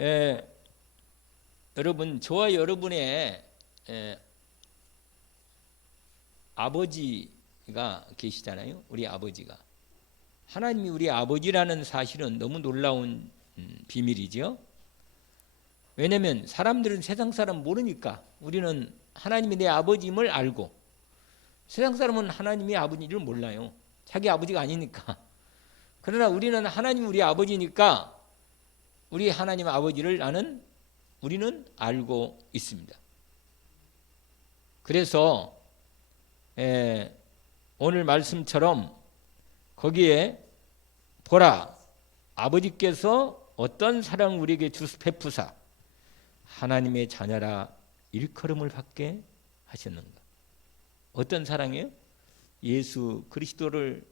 에, 여러분, 저와 여러분의 아버지가 계시잖아요. 우리 아버지가. 하나님이 우리 아버지라는 사실은 너무 놀라운 비밀이죠. 왜냐하면 사람들은 세상 사람 모르니까 우리는 하나님이 내 아버지임을 알고, 세상 사람은 하나님이 아버지를 몰라요. 자기 아버지가 아니니까. 그러나 우리는 하나님 우리 아버지니까 우리 하나님 아버지를 우리는 알고 있습니다. 그래서 오늘 말씀처럼 거기에 보라, 아버지께서 어떤 사랑을 우리에게 베푸사 하나님의 자녀라 일컬음을 받게 하셨는가. 어떤 사랑이에요? 예수 그리스도를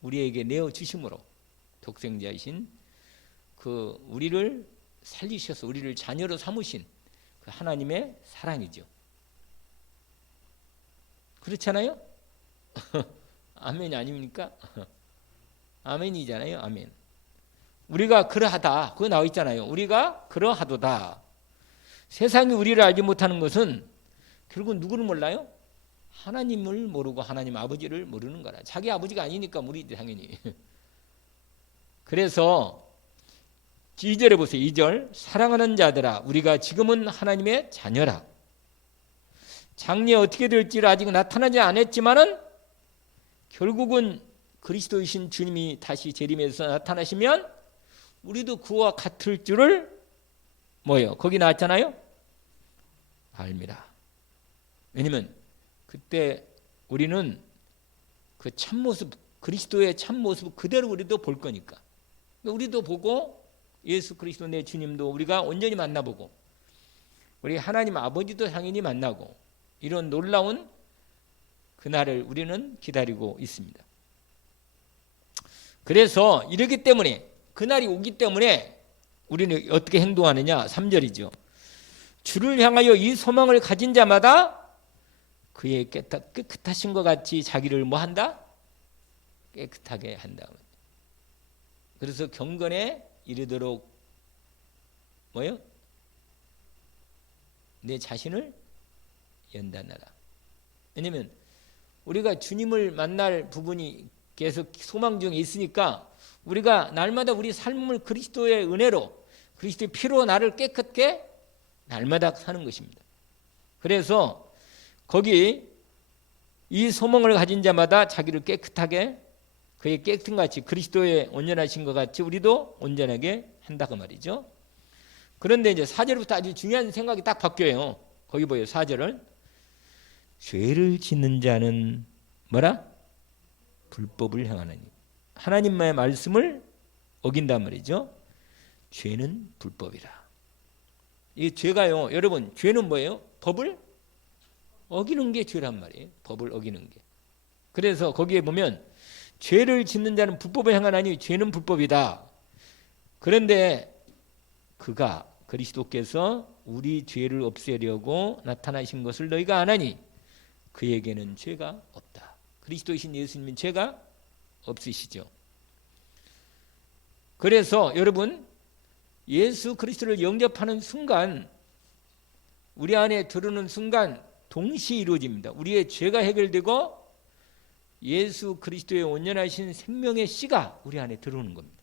우리에게 내어주심으로, 독생자이신 그 우리를 살리셔서 우리를 자녀로 삼으신 그 하나님의 사랑이죠. 그렇잖아요? 아멘이 아닙니까? 아멘이잖아요. 아멘. 우리가 그러하다, 그거 나와 있잖아요. 우리가 그러하도다. 세상이 우리를 알지 못하는 것은 결국 누구를 몰라요? 하나님을 모르고 하나님 아버지를 모르는 거라. 자기 아버지가 아니니까 우리 당연히. 그래서 2절에 보세요. 2절. 사랑하는 자들아, 우리가 지금은 하나님의 자녀라. 장래에 어떻게 될지를 아직 나타나지 않았지만은 결국은 그리스도이신 주님이 다시 재림해서 나타나시면 우리도 그와 같을 줄을 뭐예요? 거기 나왔잖아요. 알미라. 왜냐면 그때 우리는 그 참모습, 그리스도의 참모습 그대로 우리도 볼 거니까. 우리도 보고 예수 그리스도 내 주님도 우리가 온전히 만나보고 우리 하나님 아버지도 당연히 만나고, 이런 놀라운 그날을 우리는 기다리고 있습니다. 그래서 이러기 때문에, 그날이 오기 때문에 우리는 어떻게 행동하느냐. 3절이죠. 주를 향하여 이 소망을 가진 자마다 그의 깨끗하신 것 같이 자기를 뭐 한다? 깨끗하게 한다. 그래서 경건에 이르도록 뭐요? 내 자신을 연단하라. 왜냐면 우리가 주님을 만날 부분이 계속 소망 중에 있으니까 우리가 날마다 우리 삶을 그리스도의 은혜로, 그리스도의 피로 나를 깨끗게 날마다 사는 것입니다. 그래서 거기 이 소망을 가진 자마다 자기를 깨끗하게, 그의 깨끗한 같이 그리스도의 온전하신 것 같이 우리도 온전하게 한다고 말이죠. 그런데 이제 4절부터 아주 중요한 생각이 딱 바뀌어요. 거기 보여요. 4절을. 죄를 짓는 자는 뭐라? 불법을 행하느니. 하나님의 말씀을 어긴단 말이죠. 죄는 불법이라. 이 죄가요, 여러분, 죄는 뭐예요? 법을 어기는 게 죄란 말이에요. 법을 어기는 게. 그래서 거기에 보면 죄를 짓는 자는 불법을 행하나니 죄는 불법이다. 그런데 그가, 그리스도께서 우리 죄를 없애려고 나타나신 것을 너희가 아나니 그에게는 죄가 없다. 그리스도이신 예수님은 죄가 없으시죠. 그래서 여러분, 예수 그리스도를 영접하는 순간, 우리 안에 들어오는 순간 동시에 이루어집니다. 우리의 죄가 해결되고 예수 그리스도의 온전하신 생명의 씨가 우리 안에 들어오는 겁니다.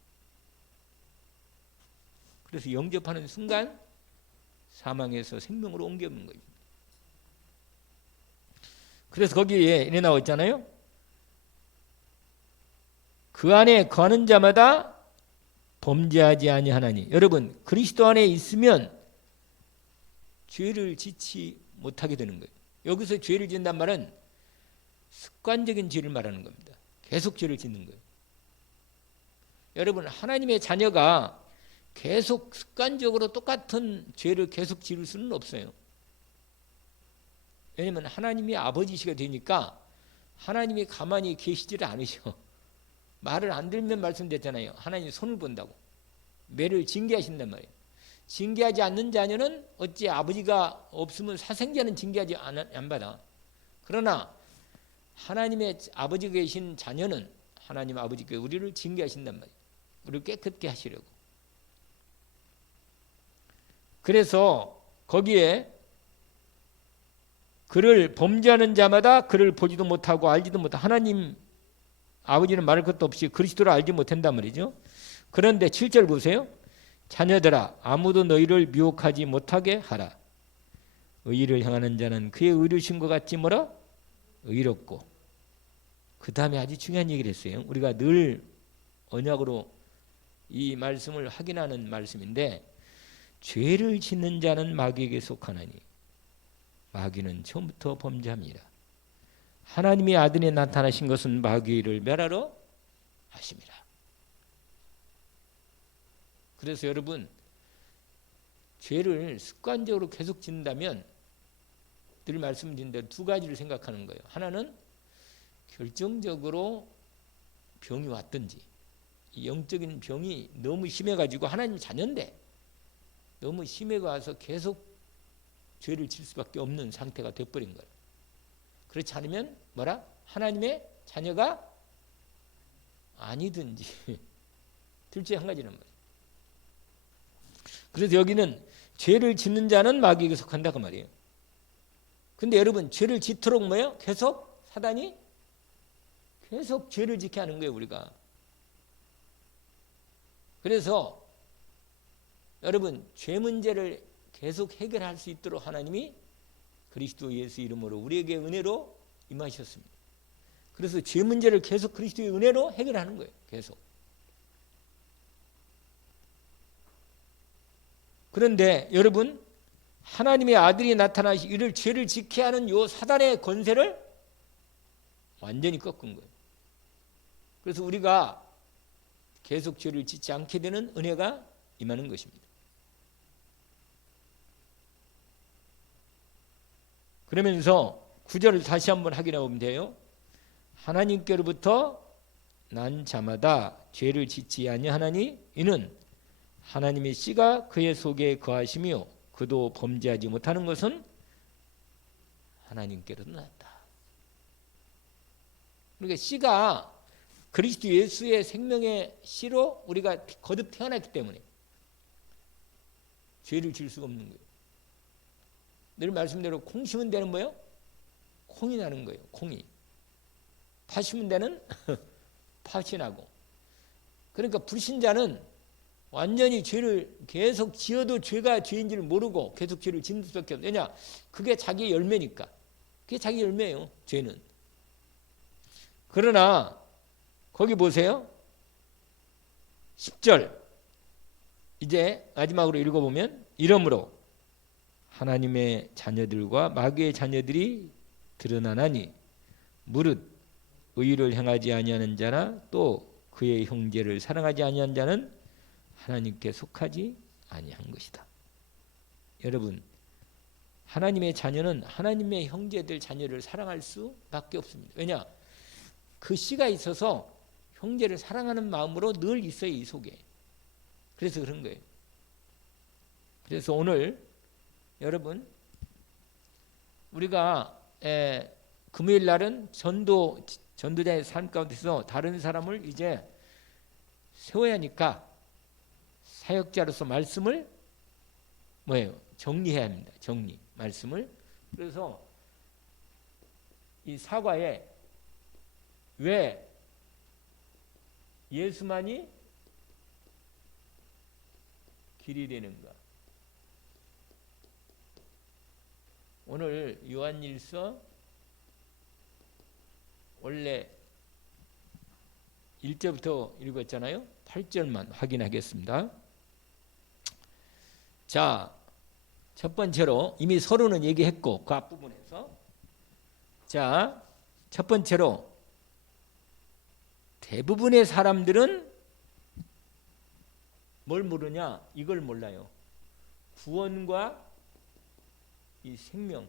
그래서 영접하는 순간 사망에서 생명으로 옮겨오는 겁니다. 그래서 거기에 이래 나와 있잖아요. 그 안에 거하는 자마다 범죄하지 아니하나니. 여러분, 그리스도 안에 있으면 죄를 짓지 못하게 되는 거예요. 여기서 죄를 짓는단 말은 습관적인 죄를 말하는 겁니다. 계속 죄를 짓는 거예요. 여러분, 하나님의 자녀가 계속 습관적으로 똑같은 죄를 계속 지을 수는 없어요. 왜냐하면 하나님이 아버지시가 되니까 하나님이 가만히 계시지를 않으셔. 말을 안 들으면 말씀드렸잖아요. 하나님이 손을 본다고. 매를 징계하신단 말이에요. 징계하지 않는 자녀는 어찌 아버지가 없으면 사생자는 징계하지 안 받아. 그러나 하나님의 아버지가 계신 자녀는 하나님 아버지께 우리를 징계하신단 말이에요. 우리를 깨끗게 하시려고. 그래서 거기에 그를 범죄하는 자마다 그를 보지도 못하고 알지도 못하고 하나님 아버지는 말할 것도 없이 그리스도를 알지 못한단 말이죠. 그런데 7절 보세요. 자녀들아 아무도 너희를 미혹하지 못하게 하라. 의를 행하는 자는 그의 의로우신 것 같지 뭐라? 의롭고. 그 다음에 아주 중요한 얘기를 했어요. 우리가 늘 언약으로 이 말씀을 확인하는 말씀인데 죄를 짓는 자는 마귀에게 속하나니 마귀는 처음부터 범죄합니다. 하나님의 아들이 나타나신 것은 마귀를 멸하러 하심이라. 그래서 여러분 죄를 습관적으로 계속 짓는다면 늘 말씀드린 대로 두 가지를 생각하는 거예요. 하나는 결정적으로 병이 왔든지 이 영적인 병이 너무 심해가지고 하나님 자녀인데 너무 심해가서 계속 죄를 질 수밖에 없는 상태가 돼버린 거예요. 그렇지 않으면 뭐라? 하나님의 자녀가 아니든지 둘 중에 한 가지는 말이에요. 그래서 여기는 죄를 짓는 자는 마귀에게 속한다 그 말이에요. 근데 여러분 죄를 짓도록 뭐예요? 계속 사단이 계속 죄를 짓게 하는 거예요 우리가. 그래서 여러분 죄 문제를 계속 해결할 수 있도록 하나님이 그리스도 예수 이름으로 우리에게 은혜로 임하셨습니다. 그래서 죄 문제를 계속 그리스도의 은혜로 해결하는 거예요. 계속. 그런데 여러분 하나님의 아들이 나타나시 이를 죄를 지게 하는 요 사단의 권세를 완전히 꺾은 거예요. 그래서 우리가 계속 죄를 짓지 않게 되는 은혜가 임하는 것입니다. 그러면서 9절을 다시 한번 확인해 보면 돼요. 하나님께로부터 난 자마다 죄를 짓지 아니하나니 이는 하나님의 씨가 그의 속에 거하시며 그도 범죄하지 못하는 것은 하나님께로도 났다. 그러니까 씨가 그리스도 예수의 생명의 씨로 우리가 거듭 태어났기 때문에 죄를 질 수가 없는 거예요. 늘 말씀대로 콩 심은 데는 뭐예요? 콩이 나는 거예요. 콩이. 팥 심은 데는 팥이 나고. 그러니까 불신자는 완전히 죄를 계속 지어도 죄가 죄인지를 모르고 계속 죄를 짓는 수밖에 없어요. 왜냐? 그게 자기 열매니까. 그게 자기 열매예요. 죄는. 그러나 거기 보세요. 10절 이제 마지막으로 읽어보면 이러므로 하나님의 자녀들과 마귀의 자녀들이 드러나나니 무릇 의를 행하지 아니하는 자나 또 그의 형제를 사랑하지 아니하는 자는 하나님께 속하지 아니한 것이다. 여러분 하나님의 자녀는 하나님의 형제들 자녀를 사랑할 수밖에 없습니다. 왜냐? 그 씨가 있어서 형제를 사랑하는 마음으로 늘 있어요. 이 속에. 그래서 그런 거예요. 그래서 오늘 여러분 우리가 금요일 날은 전도자의 삶 가운데서 다른 사람을 이제 세워야 하니까 사역자로서 말씀을 뭐예요? 정리해야 합니다. 정리 말씀을. 그래서 이 사과에 왜 예수만이 길이 되는가? 오늘 요한일서 원래 1절부터 읽었잖아요. 8절만 확인하겠습니다. 자, 첫 번째로 이미 서로는 얘기했고 그 앞부분에서 자, 첫 번째로 대부분의 사람들은 뭘 모르냐? 이걸 몰라요. 구원과 이 생명.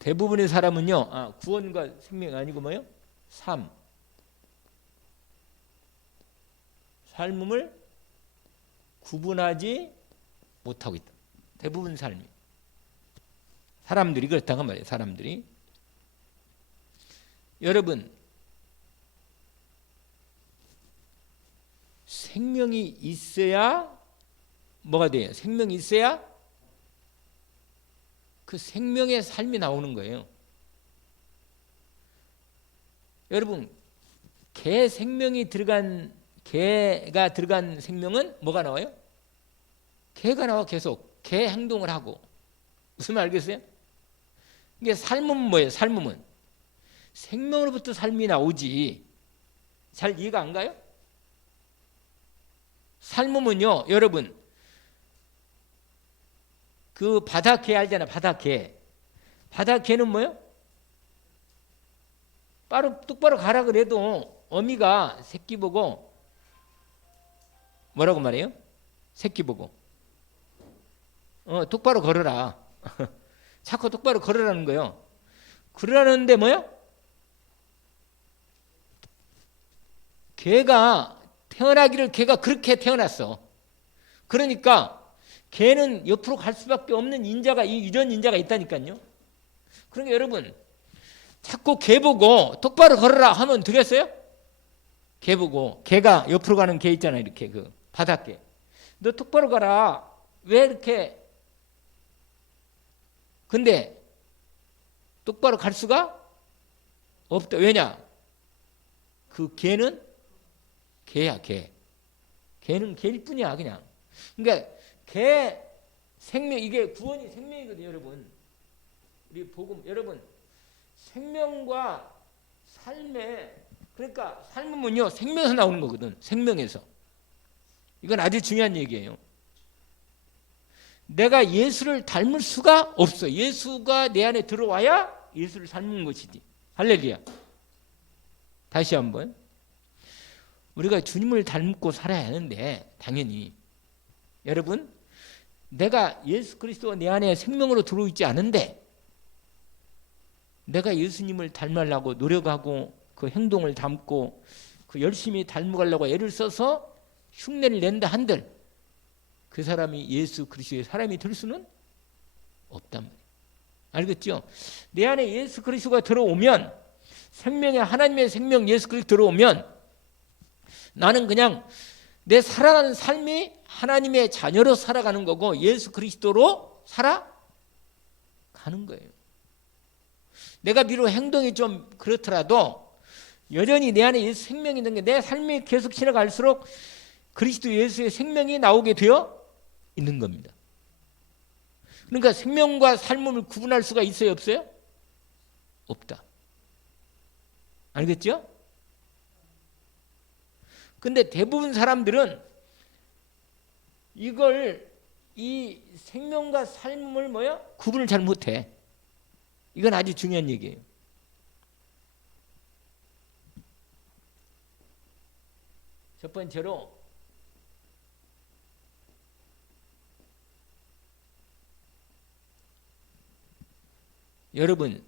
대부분의 사람은요. 구원과 생명이 아니고 뭐예요? 삶을 구분하지 못하고 있다. 대부분 삶이. 사람들이 그렇다고 말이에요. 사람들이. 여러분 생명이 있어야 뭐가 돼요? 생명이 있어야 그 생명의 삶이 나오는 거예요. 여러분, 개 생명이 들어간 개가 들어간 생명은 뭐가 나와요? 개가 나와. 계속 개 행동을 하고. 무슨 말 알겠어요? 이게 삶은 뭐예요? 삶은 생명으로부터 삶이 나오지. 잘 이해가 안 가요? 삶은요, 여러분, 그 바다개 알잖아. 바다개. 바다개는 뭐예요? 똑바로 가라 그래도 어미가 새끼 보고 뭐라고 말해요? 새끼 보고 똑바로 걸어라. 자꾸 똑바로 걸으라는 거예요. 그러라는데 뭐요? 개가 태어나기를 개가 그렇게 태어났어. 그러니까 개는 옆으로 갈 수밖에 없는 인자가 이런 인자가 있다니까요. 그러니까 여러분 자꾸 개 보고 똑바로 걸어라 하면 되겠어요? 개 보고 개가 옆으로 가는 개 있잖아요. 이렇게 그 바닷개. 너 똑바로 가라. 왜 이렇게 근데 똑바로 갈 수가 없다. 왜냐? 그 개는 개야, 개. 개는 개일 뿐이야, 그냥. 그러니까 개 생명, 이게 구원이 생명이거든요, 여러분. 우리 복음, 여러분, 생명과 삶에, 그러니까 삶은요, 생명에서 나오는 거거든, 생명에서. 이건 아주 중요한 얘기예요. 내가 예수를 닮을 수가 없어. 예수가 내 안에 들어와야 예수를 닮는 것이지. 할렐루야. 다시 한번. 우리가 주님을 닮고 살아야 하는데 당연히 여러분 내가 예수 그리스도가 내 안에 생명으로 들어있지 않은데 내가 예수님을 닮으려고 노력하고 그 행동을 담고 그 열심히 닮아가려고 애를 써서 흉내를 낸다 한들 그 사람이 예수 그리스도의 사람이 될 수는 없단 말이에요. 알겠죠? 내 안에 예수 그리스도가 들어오면 생명의 하나님의 생명 예수 그리스도 들어오면 나는 그냥 내 살아가는 삶이 하나님의 자녀로 살아가는 거고 예수 그리스도로 살아가는 거예요. 내가 비록 행동이 좀 그렇더라도 여전히 내 안에 예수 생명이 있는 게 내 삶이 계속 지나갈수록 그리스도 예수의 생명이 나오게 되어 있는 겁니다. 그러니까 생명과 삶을 구분할 수가 있어요, 없어요? 없다. 알겠죠? 근데 대부분 사람들은 이 생명과 삶을 구분을 잘 못해. 이건 아주 중요한 얘기예요. 첫 번째로 여러분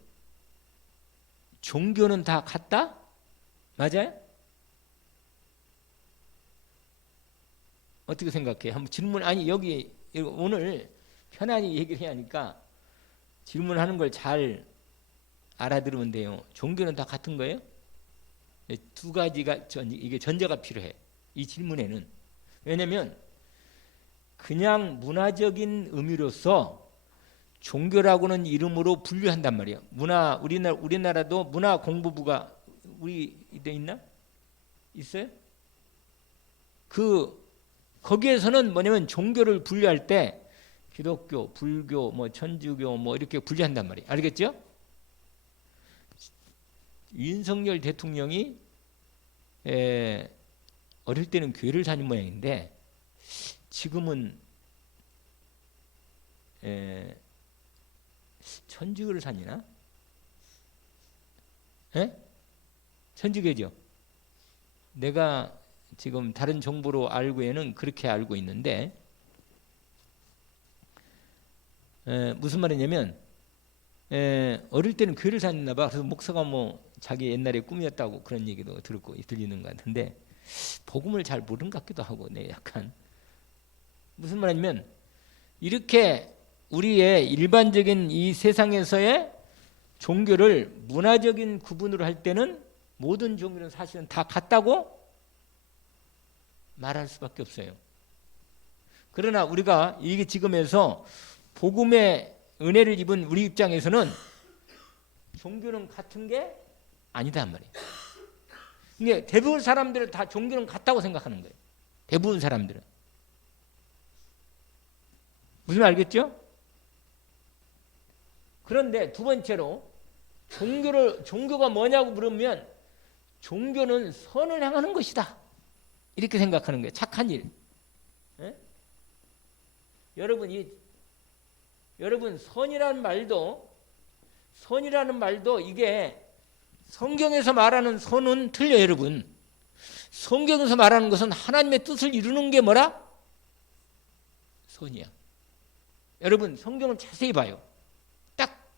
종교는 다 같다? 맞아요? 어떻게 생각해요? 한번 질문, 아니 여기 오늘 편안히 얘기를 해야 하니까 질문하는 걸 잘 알아들으면 돼요. 종교는 다 같은 거예요? 두 가지가 이게 전제가 필요해. 이 질문에는. 왜냐하면 그냥 문화적인 의미로서 종교라고는 이름으로 분류한단 말이에요. 우리나라도 문화 공부부가 우리 때 있나? 있어요? 거기에서는 뭐냐면 종교를 분류할 때 기독교, 불교, 천주교 이렇게 분류한단 말이에요. 알겠죠? 윤석열 대통령이 어릴 때는 교회를 다닌 모양인데 지금은 천주교를 다니나? 천주교죠. 내가 지금 다른 정보로 알고에는 그렇게 알고 있는데 무슨 말이냐면 어릴 때는 교회를 다녔나 봐. 그래서 목사가 자기 옛날에 꿈이었다고 그런 얘기도 들리는 것 같은데 복음을 잘 모르는 것 같기도 하고 약간 무슨 말이냐면 이렇게 우리의 일반적인 이 세상에서의 종교를 문화적인 구분으로 할 때는 모든 종교는 사실은 다 같다고 말할 수밖에 없어요. 그러나 우리가 이게 지금에서 복음의 은혜를 입은 우리 입장에서는 종교는 같은 게 아니단 말이에요. 근데 대부분 사람들은 다 종교는 같다고 생각하는 거예요. 대부분 사람들은. 무슨 말 알겠죠? 그런데 두 번째로 종교가 뭐냐고 물으면 종교는 선을 향하는 것이다. 이렇게 생각하는 거예요. 착한 일. 에? 여러분 선이라는 말도 이게 성경에서 말하는 선은 틀려요, 여러분. 성경에서 말하는 것은 하나님의 뜻을 이루는 게 뭐라? 선이야. 여러분 성경을 자세히 봐요. 딱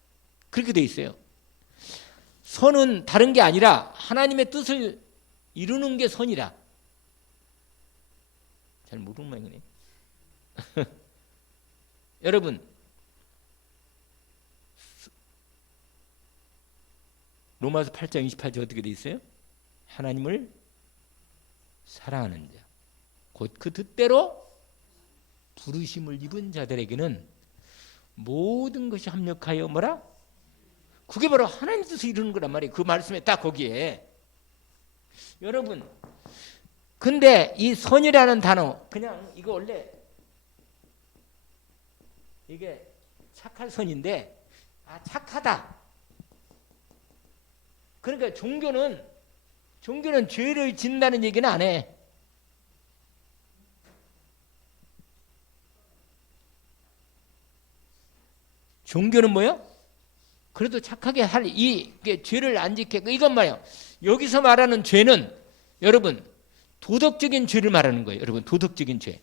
그렇게 돼 있어요. 선은 다른 게 아니라 하나님의 뜻을 이루는 게 선이라. 잘 모르는 모양이네. 여러분 로마서 8장 28절 어떻게 돼 있어요? 하나님을 사랑하는 자 곧 그 뜻대로 부르심을 입은 자들에게는 모든 것이 합력하여 뭐라? 그게 바로 하나님 뜻을 이루는 거란 말이에요. 그 말씀에 딱 거기에. 여러분 근데 이 선이라는 단어 그냥 이거 원래 이게 착할 선인데 착하다. 그러니까 종교는 죄를 짓는다는 얘기는 안 해. 종교는 뭐요? 그래도 착하게 할 이게 죄를 안 지켜. 이건 말이에요. 여기서 말하는 죄는 여러분 도덕적인 죄를 말하는 거예요. 여러분 도덕적인 죄.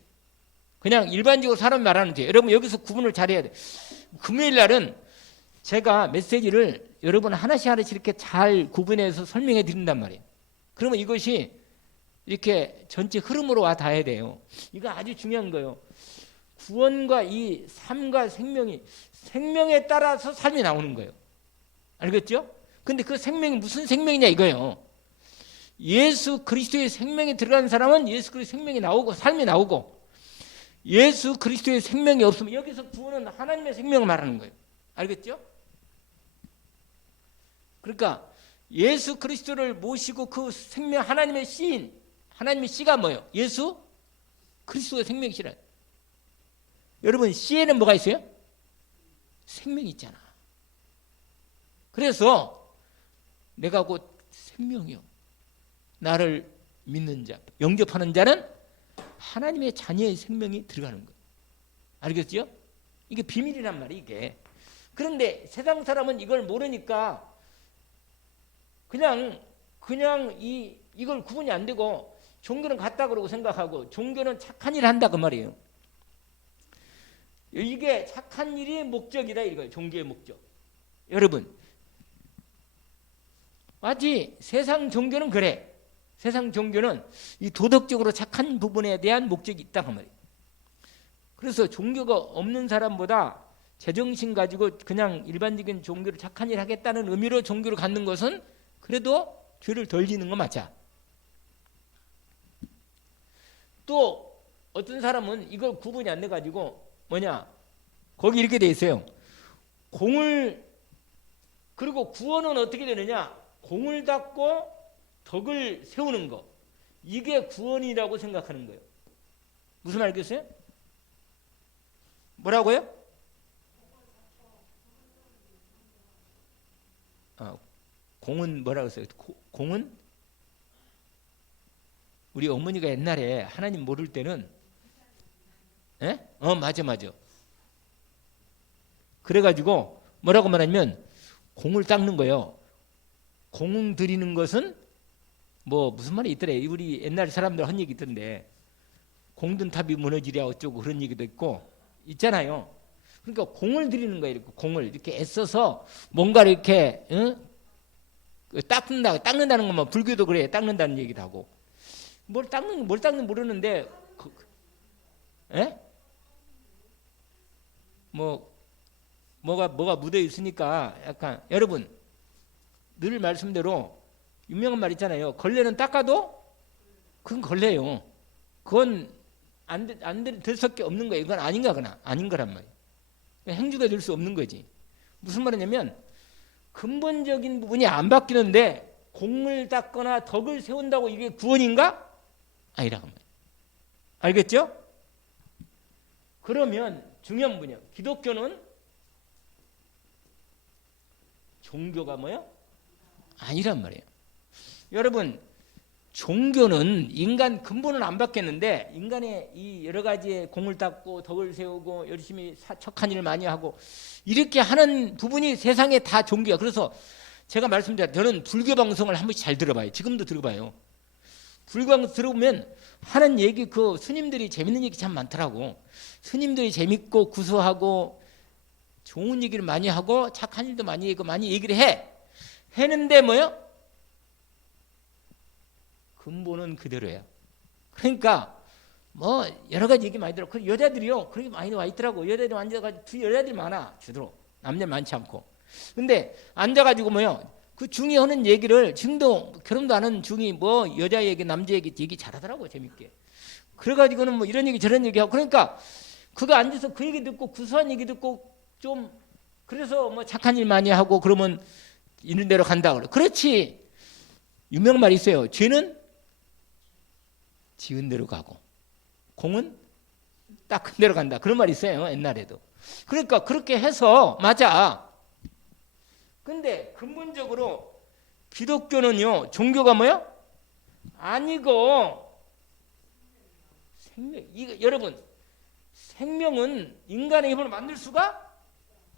그냥 일반적으로 사람이 말하는 죄. 여러분 여기서 구분을 잘해야 돼. 금요일 날은 제가 메시지를 여러분 하나씩 이렇게 잘 구분해서 설명해 드린단 말이에요. 그러면 이것이 이렇게 전체 흐름으로 와 닿아야 돼요. 이거 아주 중요한 거예요. 구원과 이 삶과 생명에 따라서 삶이 나오는 거예요. 알겠죠? 근데 그 생명이 무슨 생명이냐 이거예요. 예수 그리스도의 생명이 들어가는 사람은 예수 그리스도의 생명이 나오고 삶이 나오고 예수 그리스도의 생명이 없으면 여기서 구원은 하나님의 생명을 말하는 거예요. 알겠죠? 그러니까 예수 그리스도를 모시고 그 생명 하나님의 씨인 하나님의 씨가 뭐예요? 예수 그리스도의 생명이시라. 여러분 씨에는 뭐가 있어요? 생명이 있잖아. 그래서 내가 곧 생명이요. 나를 믿는 자, 영접하는 자는 하나님의 자녀의 생명이 들어가는 거예요. 알겠죠? 이게 비밀이란 말이에요, 이게. 그런데 세상 사람은 이걸 모르니까 그냥 이걸 구분이 안 되고 종교는 같다 그러고 생각하고 종교는 착한 일을 한다 그 말이에요. 이게 착한 일이 목적이다 이거예요. 종교의 목적. 여러분 마치 세상 종교는 그래. 세상 종교는 이 도덕적으로 착한 부분에 대한 목적이 있다 그 말이에요. 그래서 종교가 없는 사람보다 제정신 가지고 그냥 일반적인 종교를 착한 일 하겠다는 의미로 종교를 갖는 것은 그래도 죄를 덜 지는 거 맞아. 또 어떤 사람은 이걸 구분이 안 돼가지고 거기 이렇게 돼 있어요. 그리고 구원은 어떻게 되느냐? 공을 닦고 덕을 세우는 거. 이게 구원이라고 생각하는 거예요. 무슨 말 알겠어요? 뭐라고요? 공은 뭐라고 했어요? 공은 우리 어머니가 옛날에 하나님 모를 때는 맞아. 그래가지고 뭐라고 말하면 공을 닦는 거예요. 공 들이는 것은 무슨 말이 있더래. 우리 옛날 사람들 한 얘기 있던데 공든 탑이 무너지랴 어쩌고 그런 얘기도 있고 있잖아요. 그러니까 공을 들이는 거예요. 공을 이렇게 애써서 뭔가 이렇게 닦는다는 것만 불교도 그래. 닦는다는 얘기도 하고 뭘 닦는 모르는데 뭐가 묻어 있으니까 약간 여러분 늘 말씀대로 유명한 말 있잖아요. 걸레는 닦아도 그건 걸레예요. 그건 될 수밖에 없는 거예요. 이건 아닌 거란 말이에요. 행주가 될 수 없는 거지. 무슨 말이냐면 근본적인 부분이 안 바뀌는데 공을 닦거나 덕을 세운다고 이게 구원인가? 아니라고 말이에요. 알겠죠? 그러면 중요한 분이요. 기독교는 종교가 뭐요? 아니란 말이에요. 여러분, 종교는 인간 근본은 안 바뀌었는데 인간의 이 여러 가지의 공을 닦고 덕을 세우고 열심히 착한 일을 많이 하고 이렇게 하는 부분이 세상에 다 종교야. 그래서 제가 말씀드린 저는 불교 방송을 한 번씩 잘 들어봐요. 지금도 들어봐요. 불교 방송 들어보면 하는 얘기 그 스님들이 재밌는 얘기 참 많더라고. 스님들이 재밌고 구수하고 좋은 얘기를 많이 하고 착한 일도 많이 하고 많이 얘기를 해는데 뭐요? 근본은 그대로야. 그러니까 뭐 여러 가지 얘기 많이 들어. 그 여자들이요 그렇게 많이 와 있더라고. 여자들이 앉아가지고 두 여자들이 많아 주로. 남자 많지 않고. 근데 앉아가지고 뭐요? 그 중이 하는 얘기를 지금도 결혼도 안 한 중이 뭐 여자 얘기 남자 얘기 잘하더라고 재밌게. 그래가지고는 뭐 이런 얘기 저런 얘기 하고 그러니까 그거 앉아서 그 얘기 듣고 구수한 얘기 듣고 좀 그래서 뭐 착한 일 많이 하고 그러면 이런 대로 간다 그래. 그렇지. 유명한 말이 있어요. 죄는 지은 대로 가고 공은 닦은 대로 간다. 그런 말이 있어요. 옛날에도. 그러니까 그렇게 해서 맞아. 근데 근본적으로 기독교는요. 종교가 뭐야? 아니고 생명. 여러분 생명은 인간의 힘으로 만들 수가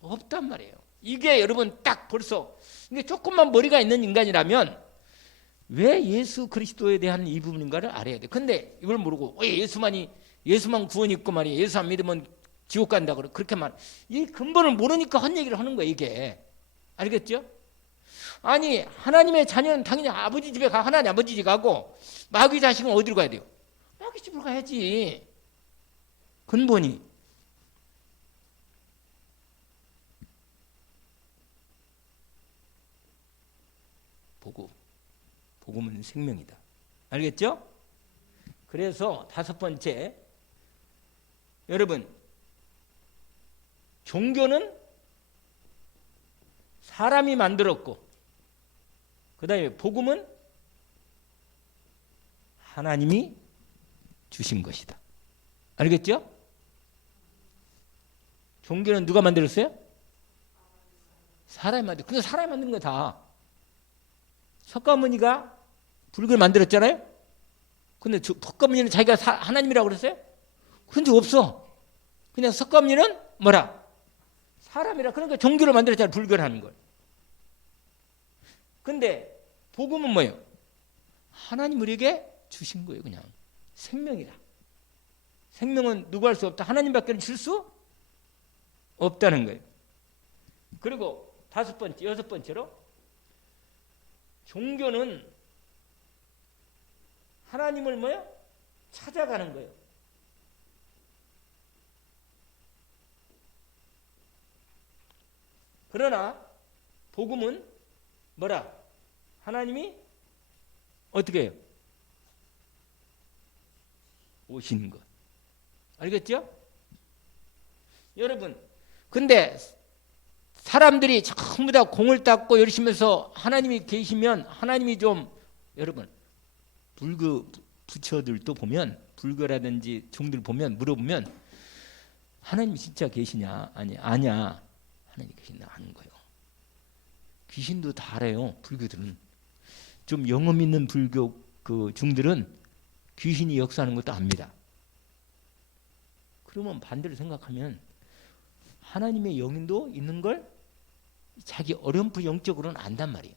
없단 말이에요. 이게 여러분 딱 벌써 이게 조금만 머리가 있는 인간이라면 왜 예수 그리스도에 대한 이 부분인가를 알아야 돼. 근데 이걸 모르고 왜 예수만 구원 있고 말이야. 예수 안 믿으면 지옥 간다 그렇게 이 근본을 모르니까 한 얘기를 하는 거야 이게. 알겠죠? 아니 하나님의 자녀는 당연히 아버지 집에 가. 하나님 아버지 집에 가고 마귀 자식은 어디로 가야 돼요? 마귀 집으로 가야지. 근본이. 복음은 생명이다. 알겠죠? 그래서 다섯 번째, 여러분 종교는 사람이 만들었고 그 다음에 복음은 하나님이 주신 것이다. 알겠죠? 종교는 누가 만들었어요? 사람이 만들었어요. 근데 사람이 만든 거 다. 석가모니가 불교를 만들었잖아요. 근데 석가모니는 자기가 하나님이라고 그랬어요? 그런 적 없어. 그냥 석가모니는 뭐라? 사람이라. 그러니까 종교를 만들었잖아요. 불교를 하는 걸. 근데 복음은 뭐예요? 하나님 우리에게 주신 거예요. 그냥 생명이라. 생명은 누구 할 수 없다. 하나님밖에 줄 수 없다는 거예요. 그리고 여섯 번째로 종교는 하나님을 뭐요? 찾아가는 거예요. 그러나 복음은 뭐라? 하나님이 어떻게 해요? 오시는 것. 알겠죠? 여러분, 근데 사람들이 전부 다 공을 닦고 열심히 해서 하나님이 계시면 하나님이 좀 여러분 불교 부처들도 보면 불교라든지 종들 보면 물어보면 하나님이 진짜 계시냐? 아니야. 하나님이 계신다 하는 거예요. 귀신도 다 알아요. 불교들은. 좀 영험 있는 불교 그 중들은 귀신이 역사하는 것도 압니다. 그러면 반대로 생각하면 하나님의 영도 있는 걸 자기 어렴풋 영적으로는 안단 말이에요.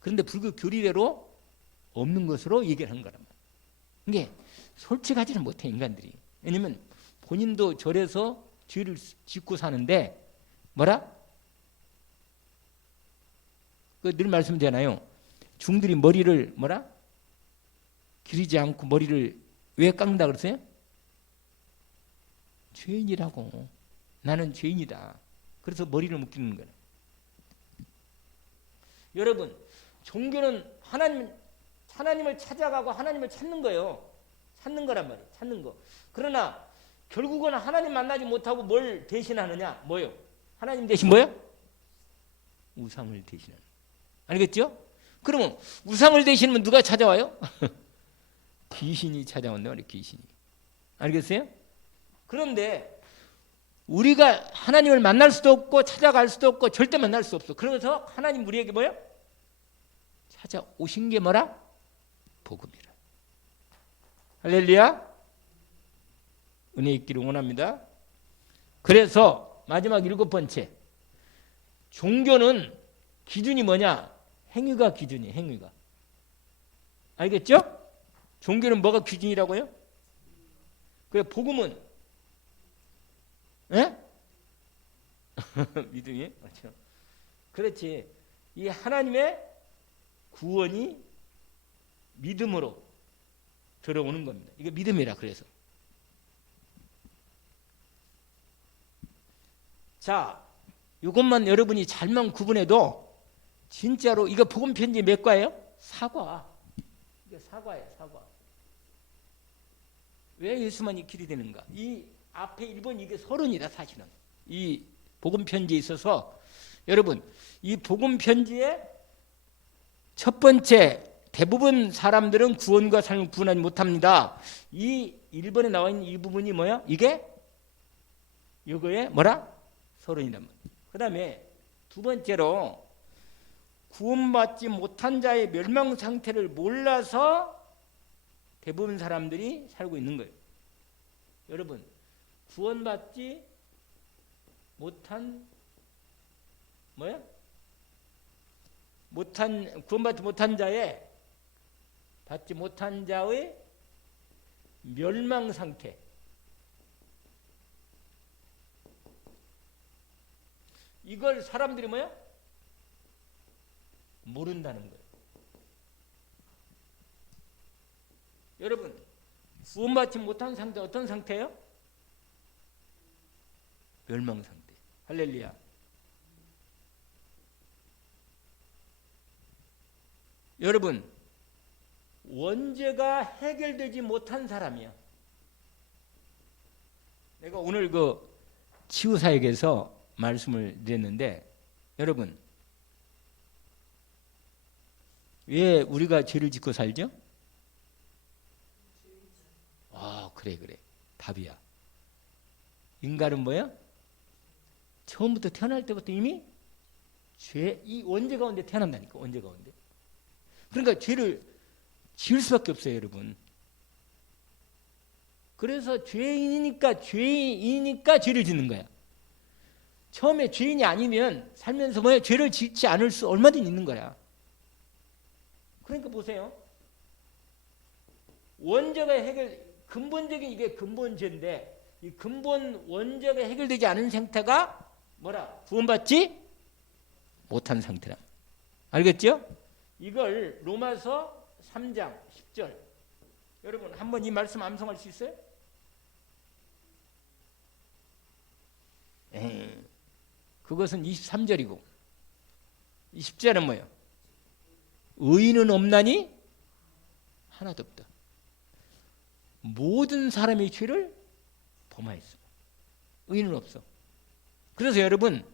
그런데 불교 교리대로 없는 것으로 얘기를 하는 거란 말이에요. 이게 솔직하지는 못해 인간들이. 왜냐면 본인도 절에서 죄를 짓고 사는데 뭐라? 늘 말씀드리잖아요. 중들이 머리를 뭐라? 기르지 않고 머리를 왜 깎는다 그러세요? 죄인이라고. 나는 죄인이다. 그래서 머리를 묶이는 거예요. 여러분 종교는 하나님을 찾아가고 하나님을 찾는 거예요. 찾는 거란 말이에요. 찾는 거. 그러나 결국은 하나님 만나지 못하고 뭘 대신하느냐? 뭐요? 하나님 대신 뭐요? 우상을 대신하는. 알겠죠? 그러면 우상을 대신하면 누가 찾아와요? 귀신이 찾아온다 말이에요. 귀신이. 알겠어요? 그런데 우리가 하나님을 만날 수도 없고 찾아갈 수도 없고 절대 만날 수 없어. 그러면서 하나님 우리에게 뭐요? 찾아오신 게 뭐라? 복음이라. 할렐루야. 은혜 있기를 원합니다. 그래서 마지막 7번째, 종교는 기준이 뭐냐? 행위가 기준이에요. 행위가. 알겠죠? 종교는 뭐가 기준이라고요? 그래 복음은 예? 믿음이 맞죠? 그렇지. 이 하나님의 구원이 믿음으로 들어오는 겁니다. 이게 믿음이라 그래서. 자, 이것만 여러분이 잘만 구분해도 진짜로 이거 복음 편지 몇 과예요? 4과. 이게 4과예요, 4과. 왜 예수만이 길이 되는가? 이 앞에 1번 이게 서론이다, 사실은. 이 복음 편지에 있어서 여러분, 이 복음 편지의 첫 번째, 대부분 사람들은 구원과 삶을 구분하지 못합니다. 이 1번에 나와 있는 이 부분이 뭐야? 이게 이거에 뭐라? 서론이란 말이야. 그 다음에 두 번째로 구원받지 못한 자의 멸망 상태를 몰라서 대부분 사람들이 살고 있는 거예요. 여러분, 구원받지 못한 뭐야? 구원받지 못한 자의 받지 못한 자의 멸망 상태. 이걸 사람들이 뭐야? 모른다는 거예요. 여러분, 구원받지 못한 상태 어떤 상태예요? 멸망 상태. 할렐루야. 여러분, 원죄가 해결되지 못한 사람이야. 내가 오늘 그 치유사역에서 말씀을 드렸는데, 여러분, 왜 우리가 죄를 짓고 살죠? 아, 그래. 답이야. 인간은 뭐야? 처음부터 태어날 때부터 이미 이 원죄 가운데 태어난다니까, 원죄 가운데. 그러니까 죄를 지을 수밖에 없어요, 여러분. 그래서 죄인이니까 죄를 짓는 거야. 처음에 죄인이 아니면 살면서 뭐야? 죄를 짓지 않을 수 얼마든지 있는 거야. 그러니까 보세요. 원죄가 근본적인 이게 근본죄인데, 이 근본 원죄가 해결되지 않은 상태가 뭐라? 구원받지 못한 상태라. 알겠죠? 이걸 로마서 3장 10절. 여러분 한번 이 말씀 암송할 수 있어요? 그것은 23절이고 10절은 뭐예요? 의인은 없나니 하나도 없다. 모든 사람이 죄를 범하였어. 의인은 없어. 그래서 여러분,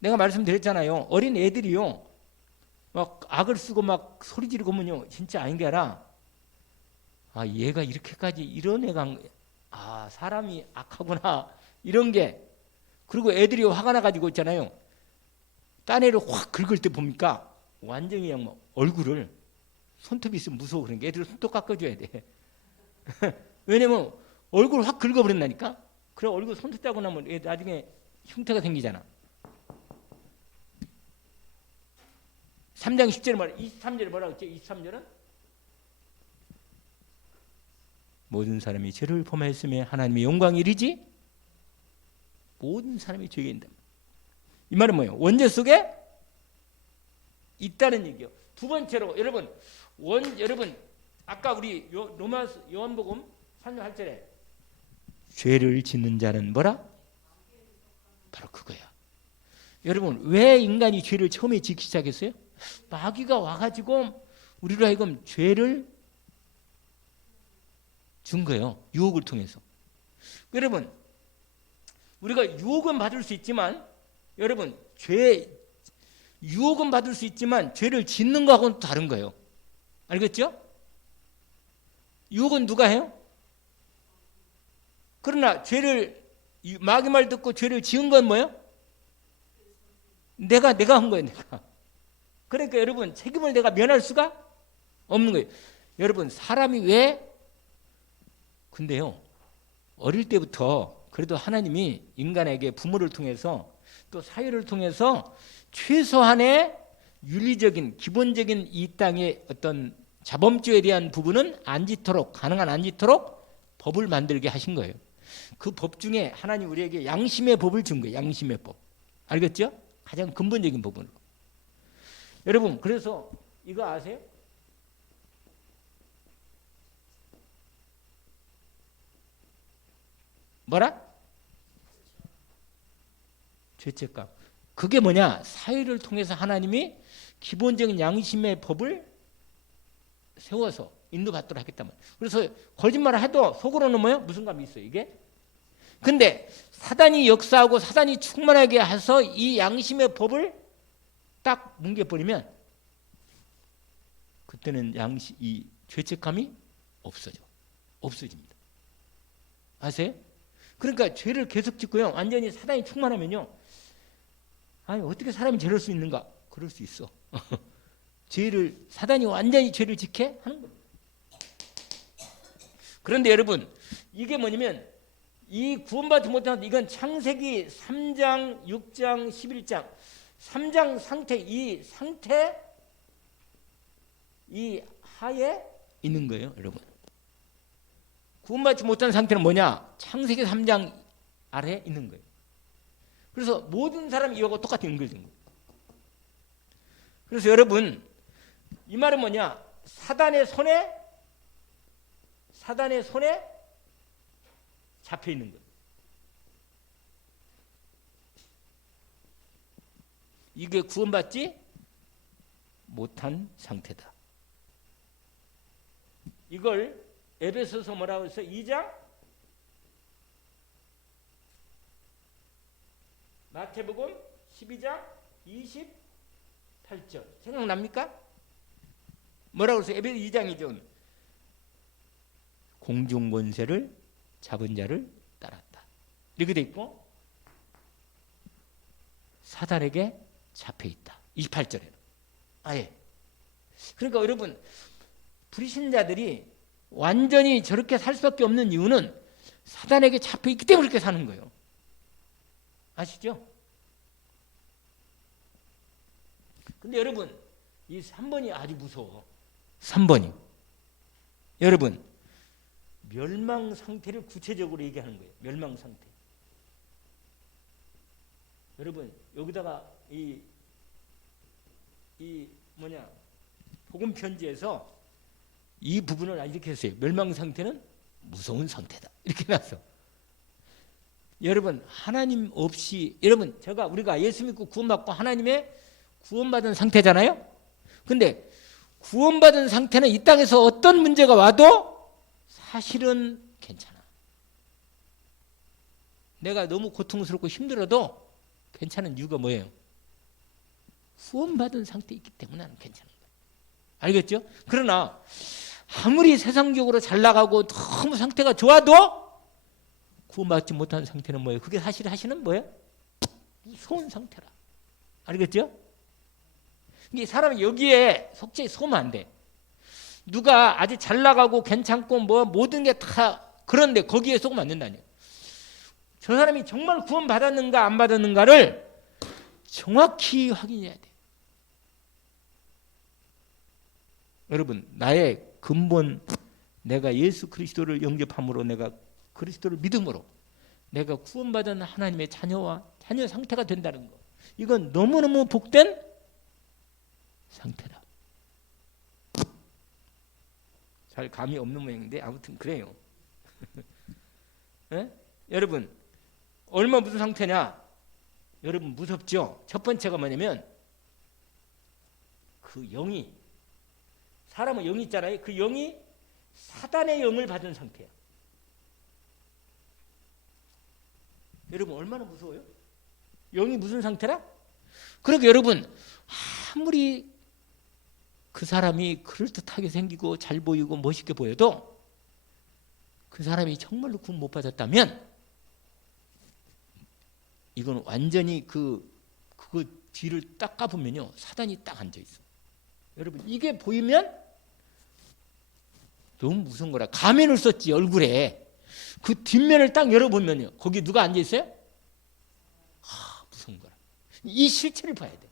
내가 말씀드렸잖아요. 어린 애들이요, 막 악을 쓰고 막 소리 지르고 하면요, 진짜 아닌 게 아니라, 아, 얘가 이렇게까지 이런 애가, 아, 사람이 악하구나, 이런 게. 그리고 애들이 화가 나가지고 있잖아요. 딴 애를 확 긁을 때 보니까 완전히 그냥 뭐 얼굴을, 손톱이 있으면 무서워. 그런 게 애들 손톱 깎아줘야 돼. 왜냐면 얼굴 확 긁어버린다니까. 그래 얼굴 손톱 따고 나면 나중에 흉터가 생기잖아. 3장 10절에 말해. 23절에 뭐라고 했지? 23절은 모든 사람이 죄를 범하였으며 하나님의 영광이 이르지. 모든 사람이 죄인다. 이 말은 뭐예요? 원죄 속에 있다는 얘기요. 두 번째로 여러분, 여러분 아까 우리 로마 요한복음 3장 8절에 죄를 짓는 자는 뭐라? 바로 그거야. 여러분, 왜 인간이 죄를 처음에 짓기 시작했어요? 마귀가 와가지고 우리로 하여금 죄를 준 거예요. 유혹을 통해서. 여러분, 우리가 유혹은 받을 수 있지만, 여러분, 유혹은 받을 수 있지만 죄를 짓는 거하고는 다른 거예요. 알겠죠? 유혹은 누가 해요? 그러나 마귀 말 듣고 죄를 지은 건 뭐예요? 내가 한 거예요. 내가. 그러니까 여러분, 책임을 내가 면할 수가 없는 거예요. 여러분, 사람이 근데요, 어릴 때부터 그래도 하나님이 인간에게 부모를 통해서 또 사회를 통해서 최소한의 윤리적인 기본적인 이 땅의 어떤 자범죄에 대한 부분은 가능한 안 짓도록 법을 만들게 하신 거예요. 그 법 중에 하나님 우리에게 양심의 법을 준 거예요. 양심의 법. 알겠죠? 가장 근본적인 부분으로. 여러분, 그래서 이거 아세요? 뭐라? 죄책감. 그게 뭐냐? 사회를 통해서 하나님이 기본적인 양심의 법을 세워서 인도받도록 하겠단 말이에요. 그래서 거짓말을 해도 속으로는 뭐예요? 무슨 감이 있어요, 이게? 근데 사단이 역사하고 사단이 충만하게 해서 이 양심의 법을 딱 뭉개버리면 그때는 이 죄책감이 없어집니다. 아세요? 그러니까 죄를 계속 짓고요. 완전히 사단이 충만하면요. 아니, 어떻게 사람이 저럴 수 있는가? 그럴 수 있어. 사단이 완전히 죄를 짓게 하는 거예요. 그런데 여러분, 이게 뭐냐면, 이 구원받지 못한, 이건 창세기 3장, 6장, 11장, 3장 상태, 이 하에 있는 거예요, 여러분. 구원받지 못한 상태는 뭐냐? 창세기 3장 아래에 있는 거예요. 그래서 모든 사람이 이하고 똑같이 연결된 거예요. 그래서 여러분, 이 말은 뭐냐? 사단의 손에 잡혀 있는 거예요. 이게 구원받지 못한 상태다. 이걸 에베소서 뭐라고 했어요? 2장? 마태복음 12장 28절. 생각납니까? 뭐라고 했어요? 에베소 2장이죠. 공중권세를 잡은 자를 따랐다. 이렇게 돼 있고, 사단에게 잡혀 있다. 28절에는. 아예. 그러니까 여러분, 불신자들이 완전히 저렇게 살 수밖에 없는 이유는 사단에게 잡혀 있기 때문에 그렇게 사는 거예요. 아시죠? 근데 여러분, 이 3번이 아주 무서워. 3번이. 여러분, 멸망 상태를 구체적으로 얘기하는 거예요. 멸망 상태. 여러분, 여기다가 복음 편지에서 이 부분을 이렇게 했어요. 멸망 상태는 무서운 상태다. 이렇게 해놨어. 여러분, 하나님 없이, 여러분, 우리가 예수 믿고 구원받고 하나님의 구원받은 상태잖아요? 근데 구원받은 상태는 이 땅에서 어떤 문제가 와도 사실은 괜찮아. 내가 너무 고통스럽고 힘들어도 괜찮은 이유가 뭐예요? 구원받은 상태에 있기 때문에 나는 괜찮은 거예요. 알겠죠? 그러나 아무리 세상적으로 잘 나가고 너무 상태가 좋아도 구원받지 못한 상태는 뭐예요? 그게 사실은 뭐예요? 무서운 상태라. 알겠죠? 이게 사람이 여기에 속죄에 속으면 안 돼. 누가 아주 잘 나가고 괜찮고 모든 게 다 그런데 거기에 속으면 안 된다니요. 저 사람이 정말 구원 받았는가 안 받았는가를 정확히 확인해야 돼. 여러분, 나의 근본, 내가 예수 그리스도를 영접함으로, 내가 그리스도를 믿음으로 내가 구원받은 하나님의 자녀 상태가 된다는 거, 이건 너무너무 복된 상태다. 잘 감이 없는 모양인데 아무튼 그래요. 네? 여러분, 얼마 무슨 상태냐? 여러분, 무섭죠? 첫 번째가 뭐냐면 그 영이, 사람은 영이 있잖아요. 그 영이 사단의 영을 받은 상태야. 여러분 얼마나 무서워요? 영이 무슨 상태라? 그러니까 여러분 아무리 그 사람이 그럴듯하게 생기고 잘 보이고 멋있게 보여도 그 사람이 정말로 구원 못 받았다면 이건 완전히 그거 뒤를 딱 까보면요 사단이 딱 앉아있어. 여러분 이게 보이면 너무 무서운 거라. 가면을 썼지 얼굴에. 그 뒷면을 딱 열어보면요 거기 누가 앉아있어요? 무서운 거라. 이 실체를 봐야 돼.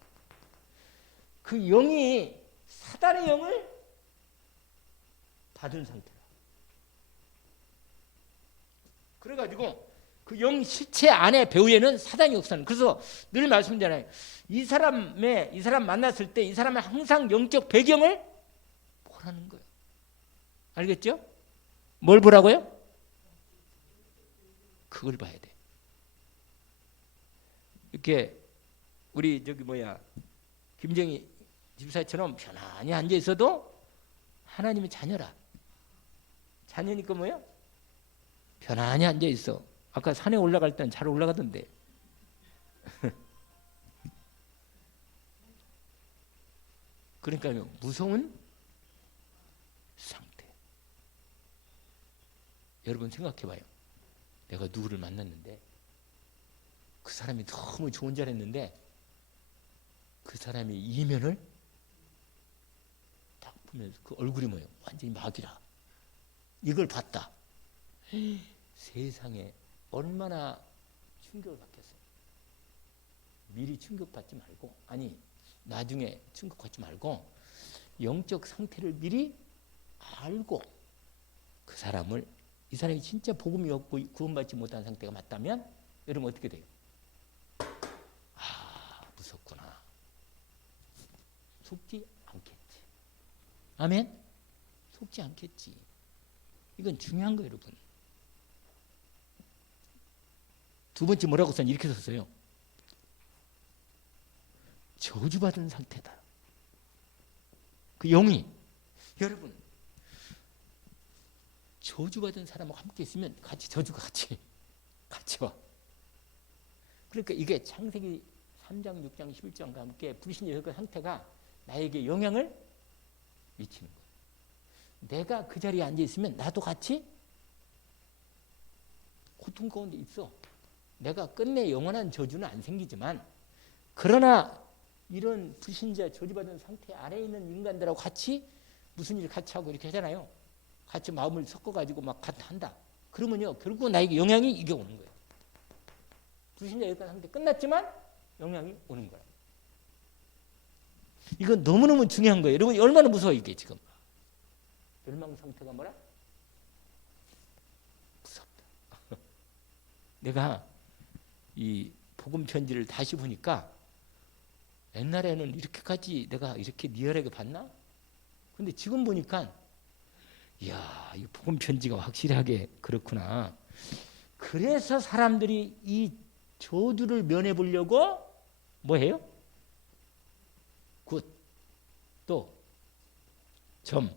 그 영이 사단의 영을 받은 상태라. 그래가지고 그 영 실체 안에 배후에는 사단이 없어요. 그래서 늘 말씀드리잖아요. 이 사람 만났을 때 이 사람의 항상 영적 배경을 보라는 거예요. 알겠죠? 뭘 보라고요? 그걸 봐야 돼. 이렇게 우리 김정희 집사처럼 편안히 앉아 있어도 하나님의 자녀라. 자녀니까 뭐예요? 편안히 앉아 있어. 아까 산에 올라갈 때는 잘 올라가던데. 그러니까요 무서운 상태. 여러분 생각해봐요. 내가 누구를 만났는데 그 사람이 너무 좋은 줄 알았는데 그 사람이 이면을 딱 보면서 그 얼굴이 뭐예요? 완전히 막이라. 이걸 봤다. 세상에 얼마나 충격을 받겠어요. 미리 충격받지 말고 나중에 충격받지 말고 영적 상태를 미리 알고 그 사람을 이 사람이 진짜 복음이 없고 구원받지 못한 상태가 맞다면 여러분 어떻게 돼요? 무섭구나. 속지 않겠지. 아멘? 속지 않겠지. 이건 중요한 거예요, 여러분. 두 번째 뭐라고 썼냐? 이렇게 썼어요. 저주받은 상태다. 그 영이 여러분 저주받은 사람하고 함께 있으면 같이 저주가 같이 와. 그러니까 이게 창세기 3장, 6장, 11장과 함께 불신의 그 상태가 나에게 영향을 미치는 거예요. 내가 그 자리에 앉아 있으면 나도 같이 고통 가운데 있어. 내가 끝내 영원한 저주는 안 생기지만 그러나 이런 불신자 저주받은 상태 아래에 있는 인간들하고 같이 무슨 일 같이 하고 이렇게 하잖아요. 같이 마음을 섞어가지고 막 한다. 그러면요 결국 나에게 영향이 이게 오는 거예요. 불신자 여기까지 상태 끝났지만 영향이 오는 거예요. 이건 너무너무 중요한 거예요. 여러분 얼마나 무서워 이게 지금. 멸망 상태가 뭐라? 무섭다. 내가 이 복음 편지를 다시 보니까 옛날에는 이렇게까지 내가 이렇게 리얼하게 봤나? 근데 지금 보니까 이야, 이 복음 편지가 확실하게 그렇구나. 그래서 사람들이 이 저주를 면해 보려고 뭐 해요? 굿, 또 점,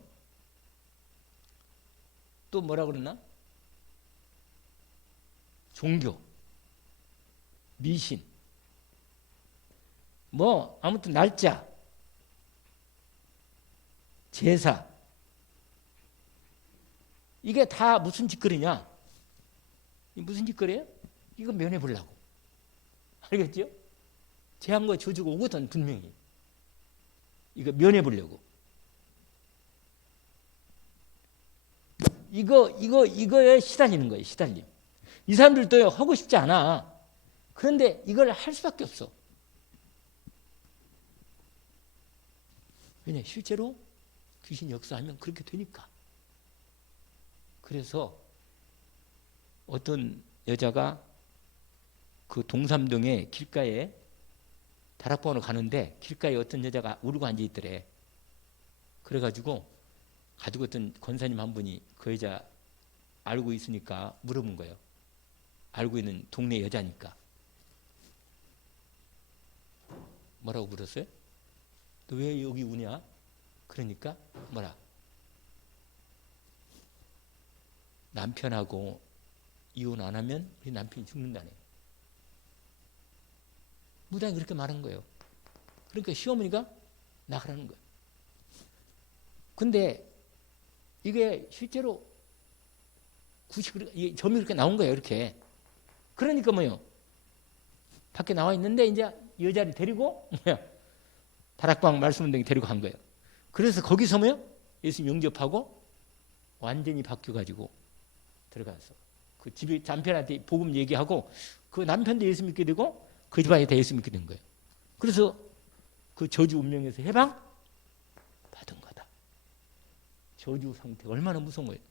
또 뭐라 그러나? 종교, 미신, 뭐 아무튼 날짜, 제사, 이게 다 무슨 짓거리냐? 무슨 짓거리예요? 이거 면해 보려고. 알겠죠? 재앙과 저주가 오거든 분명히. 이거 면해 보려고. 이거에 시달리는 거예요. 시달림. 이 사람들도 하고 싶지 않아. 그런데 이걸 할 수밖에 없어. 왜냐? 실제로 귀신 역사하면 그렇게 되니까. 그래서 어떤 여자가 그 동삼동의 길가에 다락방으로 가는데 길가에 어떤 여자가 울고 앉아있더래. 그래가지고 가지고 어떤 권사님 한 분이 그 여자 알고 있으니까 물어본 거예요. 알고 있는 동네 여자니까. 뭐라고 물었어요? 너 왜 여기 우냐? 그러니까 뭐라? 남편하고 이혼 안 하면 우리 남편이 죽는다네. 무당이 그렇게 말한 거예요. 그러니까 시어머니가 나가라는 거예요. 근데 이게 실제로 점이 그렇게 나온 거예요. 이렇게. 그러니까 뭐요? 밖에 나와 있는데 이제 여자를 데리고 다락방 말씀운동에 데리고 간 거예요. 그래서 거기서 뭐요? 예수님 영접하고 완전히 바뀌어가지고 들어가서 그 집에 남편한테 복음 얘기하고 그 남편도 예수 믿게 되고 그 집안이 다 예수 믿게 된 거예요. 그래서 그 저주 운명에서 해방 받은 거다. 저주 상태가 얼마나 무서운 거예요.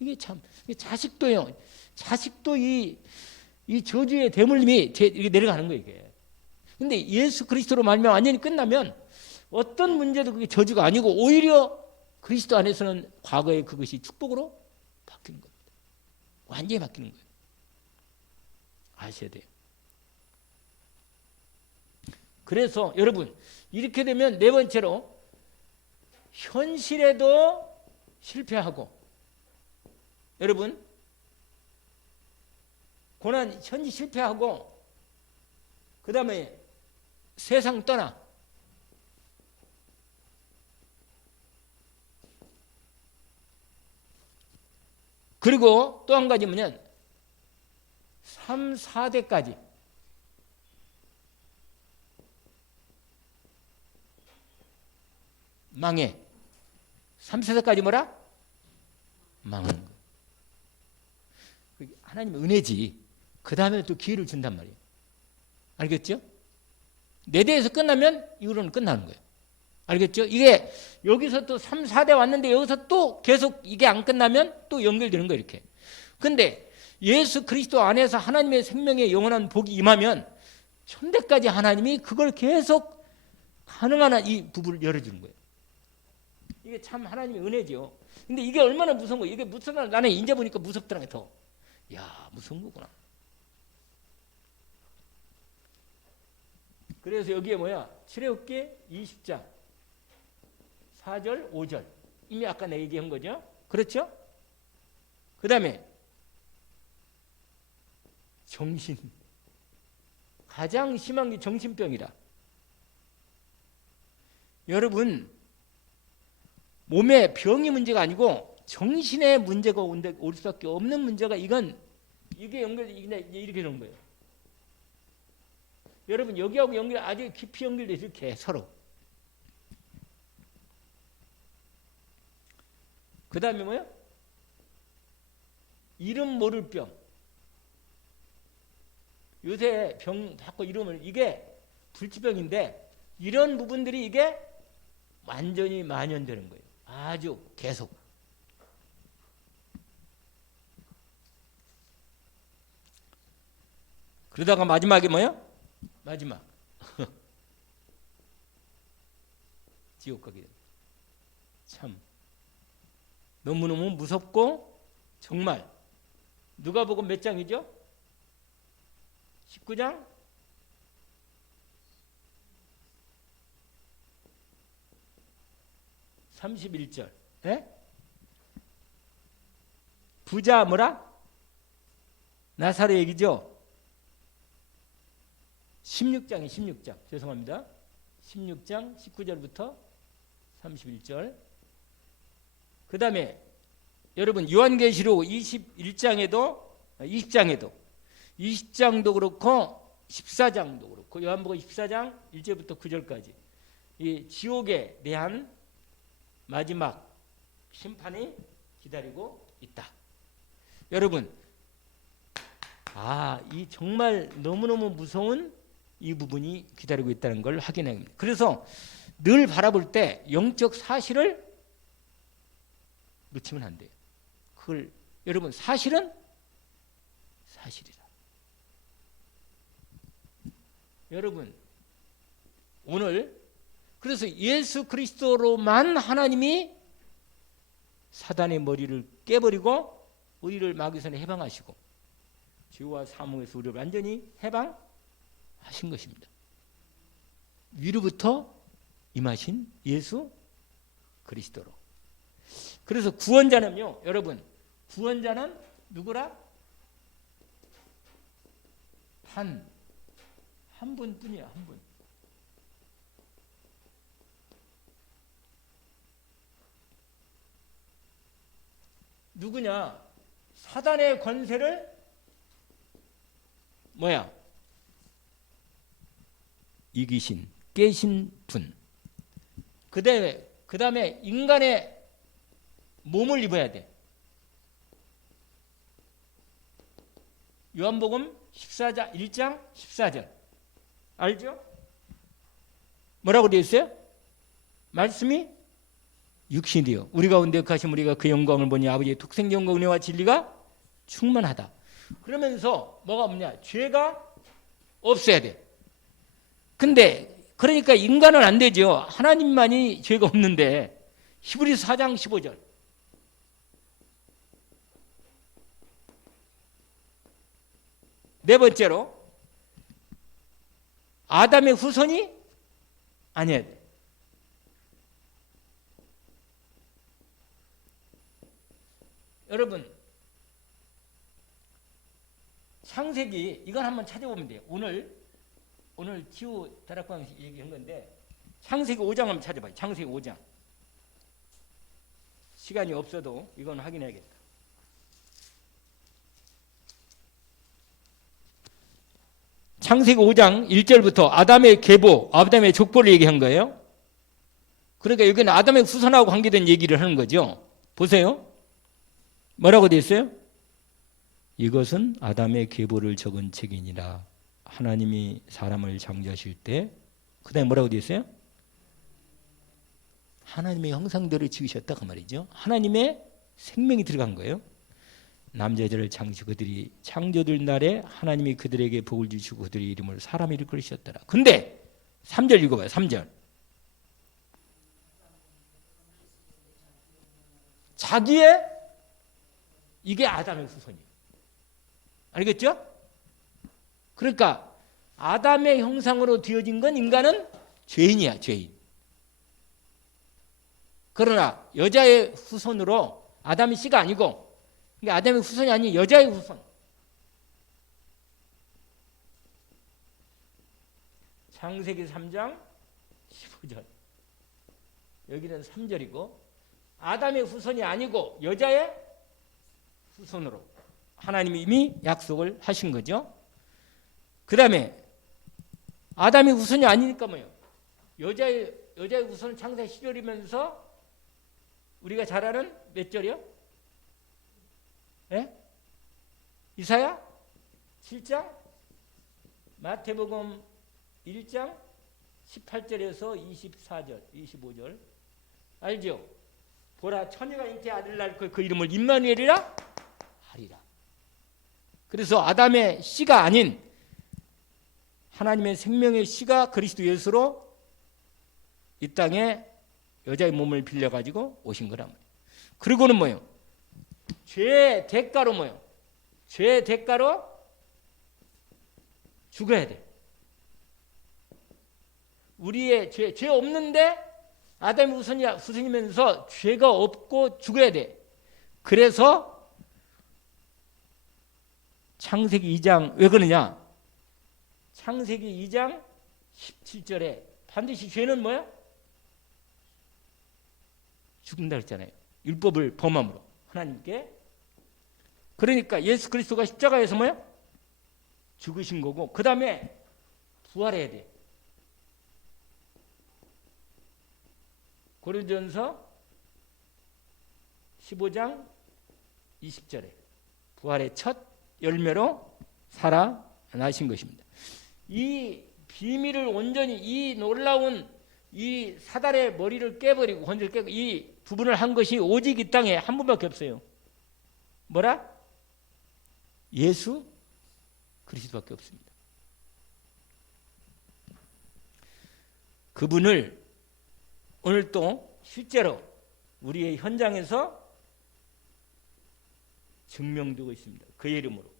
이게 참 자식도요. 자식도 이 저주의 대물림이 이게 내려가는 거예요. 이게. 근데 예수 그리스도로 말미암아 완전히 끝나면 어떤 문제도 그게 저주가 아니고 오히려 그리스도 안에서는 과거의 그것이 축복으로 바뀌는 겁니다. 완전히 바뀌는 거예요. 아셔야 돼요. 그래서 여러분 이렇게 되면 네 번째로 현실에도 실패하고 여러분 고난 현실 실패하고 그 다음에 세상 떠나 그리고 또 한 가지 뭐냐면 3, 4대까지 망해. 3, 4대까지 뭐라? 망하는 거예요. 하나님의 은혜지. 그 다음에 또 기회를 준단 말이에요. 알겠죠? 4대에서 끝나면 이후로는 끝나는 거예요. 알겠죠? 이게 여기서 또 3, 4대 왔는데 여기서 또 계속 이게 안 끝나면 또 연결되는 거예요. 이렇게. 근데 예수 그리스도 안에서 하나님의 생명의 영원한 복이 임하면 천대까지 하나님이 그걸 계속 가능한 이 부분을 열어주는 거예요. 이게 참 하나님의 은혜죠. 근데 이게 얼마나 무서운 거예요. 이게 무서운 거 나는 이제 보니까 무섭더라고요. 더. 야, 무서운 거구나. 그래서 여기에 뭐야? 출애굽기 20장 4절 5절 이미 아까 내 얘기한 거죠. 그렇죠? 그 다음에 정신 가장 심한 게 정신병이라. 여러분 몸에 병이 문제가 아니고 정신의 문제가 올 수밖에 없는 문제가 이게 이렇게 되는 거예요. 여러분 여기하고 연결 아주 깊이 연결돼 이렇게 서로. 그 다음에 뭐야? 이름 모를 병. 요새 병 자꾸 이름을 이게 불치병인데 이런 부분들이 이게 완전히 만연되는 거예요. 아주 계속. 그러다가 마지막에 뭐야? 마지막 지옥 가게 됩니다. 참 너무너무 무섭고 정말 누가복음 몇 장이죠? 19장 31절. 예? 부자 뭐라? 나사로 얘기죠? 16장 죄송합니다. 16장 19절부터 31절. 그 다음에 여러분 요한계시록 20장도 그렇고 14장도 그렇고 요한복음 14장 1절부터 9절까지 이 지옥에 대한 마지막 심판이 기다리고 있다. 여러분 이 정말 너무너무 무서운 이 부분이 기다리고 있다는 걸 확인해야 합니다. 그래서 늘 바라볼 때 영적 사실을 놓치면 안 돼요. 그걸 여러분 사실은 사실이다. 여러분 오늘 그래서 예수 그리스도로만 하나님이 사단의 머리를 깨버리고 우리를 마귀선에 해방하시고 죄와 사망에서 우리를 완전히 해방하신 것입니다. 위로부터 임하신 예수 그리스도로. 그래서 구원자는요, 여러분 구원자는 누구라? 한 분뿐이야. 한 분. 누구냐? 사단의 권세를 이기신, 깨신 분. 그 다음에 인간의 몸을 입어야 돼. 요한복음 14장 1장 14절 알죠? 뭐라고 되어 있어요? 말씀이 육신이요 우리 가운데 가심 우리가 그 영광을 보니 아버지의 독생 영광 은혜와 진리가 충만하다. 그러면서 뭐가 없냐? 죄가 없어야 돼. 근데 그러니까 인간은 안 되죠. 하나님만이 죄가 없는데. 히브리서 4장 15절 네 번째로 아담의 후손이 아니야 돼. 여러분 창세기 이건 한번 찾아보면 돼요. 오늘 기후 다락방 얘기한 건데 창세기 5장 한번 찾아봐요. 창세기 5장 시간이 없어도 이건 확인해야겠다. 창세기 5장 1절부터 아담의 계보, 아담의 족보를 얘기한 거예요. 그러니까 여기는 아담의 후손하고 관계된 얘기를 하는 거죠. 보세요. 뭐라고 되어 있어요? 이것은 아담의 계보를 적은 책이니라. 하나님이 사람을 창조하실 때 그 다음에 뭐라고 되어 있어요? 하나님의 형상대로 지으셨다 그 말이죠. 하나님의 생명이 들어간 거예요. 남자 여자를 창조 그들이 창조될 날에 하나님이 그들에게 복을 주시고 그들의 이름을 사람 이름을 그리셨더라. 근데 3절 읽어봐요. 3절 자기의 이게 아담의 후손이에요. 알겠죠? 그러니까 아담의 형상으로 되어진 건 인간은 죄인이야. 죄인. 그러나 여자의 후손으로 아담의 씨가 아니고 그러니까 아담의 후손이 아닌 여자의 후손. 창세기 3장 15절 여기는 3절이고 아담의 후손이 아니고 여자의 후손으로 하나님이 이미 약속을 하신 거죠. 그 다음에 아담의 후손이 아니니까 뭐예요? 여자의 후손은 창세기 10절이면서 우리가 잘 아는 몇 절이요? 예? 이사야 7장 마태복음 1장 18절에서 24절 25절 알죠? 보라 처녀가 잉태 아들 낳을 그 이름을 임마누엘이라 하리라. 그래서 아담의 씨가 아닌 하나님의 생명의 씨가 그리스도 예수로 이 땅에 여자의 몸을 빌려가지고 오신 거란 말이에요. 그리고는 뭐예요? 죄의 대가로 뭐예요? 죄의 대가로 죽어야 돼. 우리의 죄 없는데 아담의 후손이면서 죄가 없고 죽어야 돼. 그래서 창세기 2장 왜 그러냐? 창세기 2장 17절에 반드시 죄는 뭐야? 죽는다 그랬잖아요. 율법을 범함으로 하나님께. 그러니까 예수 그리스도가 십자가에서 뭐야? 죽으신 거고 그 다음에 부활해야 돼. 고린도전서 15장 20절에 부활의 첫 열매로 살아나신 것입니다. 이 비밀을 온전히 이 놀라운 이 사단의 머리를 깨버리고 건질 깨고 이 부분을 한 것이 오직 이 땅에 한 분밖에 없어요. 뭐라? 예수 그리스도밖에 없습니다. 그분을 오늘 또 실제로 우리의 현장에서 증명되고 있습니다. 그의 이름으로.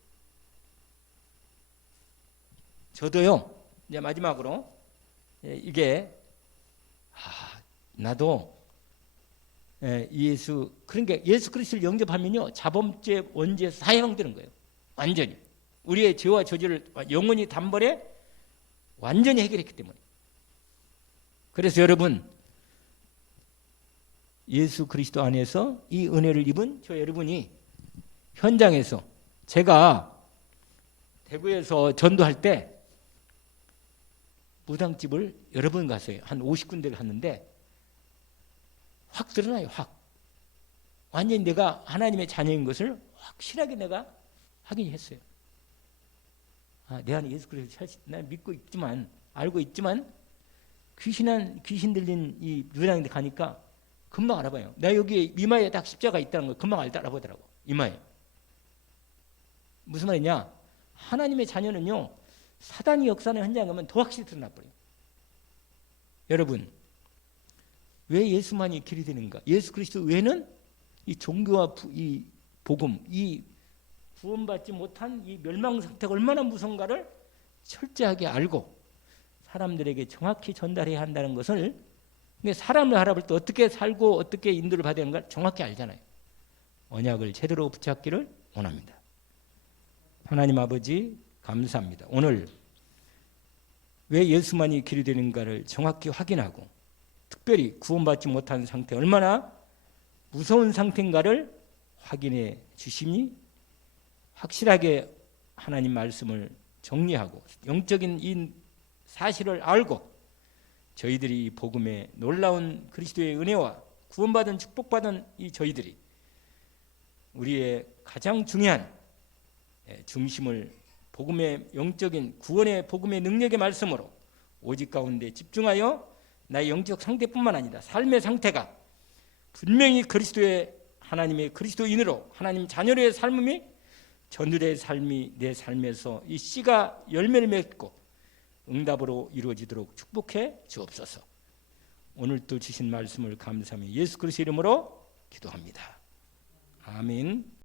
저도요. 이제 마지막으로 이게 나도 그러니까 예수 그리스도를 영접하면요 자범죄 원죄 다 해방되는 거예요. 완전히 우리의 죄와 저주를 영원히 단번에 완전히 해결했기 때문에. 그래서 여러분 예수 그리스도 안에서 이 은혜를 입은 저 여러분이 현장에서 제가 대구에서 전도할 때 무당집을 여러 번 갔어요. 한 50군데를 갔는데 확 드러나요. 확. 완전히 내가 하나님의 자녀인 것을 확실하게 내가 확인했어요. 내 안에 예수 그리스도 난 믿고 있지만 알고 있지만 귀신 들린 이 무당인데 가니까 금방 알아봐요. 나 여기 이마에 딱 십자가 있다는 걸 금방 알아보더라고. 이마에. 무슨 말이냐? 하나님의 자녀는요 사단이 역사하는 현장에 가면 더 확실히 드러나버려요. 여러분 왜 예수만이 길이 되는가? 예수 그리스도 외에는 이 종교와 이 복음, 이 구원받지 못한 이 멸망 상태가 얼마나 무서운가를 철저하게 알고 사람들에게 정확히 전달해야 한다는 것을 사람을 알아볼 때 어떻게 살고 어떻게 인도를 받아야 하는가 정확히 알잖아요. 언약을 제대로 붙잡기를 원합니다. 하나님 아버지 감사합니다. 오늘 왜 예수만이 길이 되는가를 정확히 확인하고 특별히 구원받지 못한 상태 얼마나 무서운 상태인가를 확인해 주시니 확실하게 하나님 말씀을 정리하고 영적인 이 사실을 알고 저희들이 이 복음의 놀라운 그리스도의 은혜와 구원받은 축복받은 이 저희들이 우리의 가장 중요한 중심을 복음의 영적인 구원의 복음의 능력의 말씀으로 오직 가운데 집중하여 나의 영적 상태뿐만 아니라 삶의 상태가 분명히 그리스도의 하나님의 그리스도인으로 하나님 자녀로의 삶이 전들의 삶이 내 삶에서 이 씨가 열매를 맺고 응답으로 이루어지도록 축복해 주옵소서. 오늘 또 주신 말씀을 감사하며 예수 그리스도 이름으로 기도합니다. 아멘.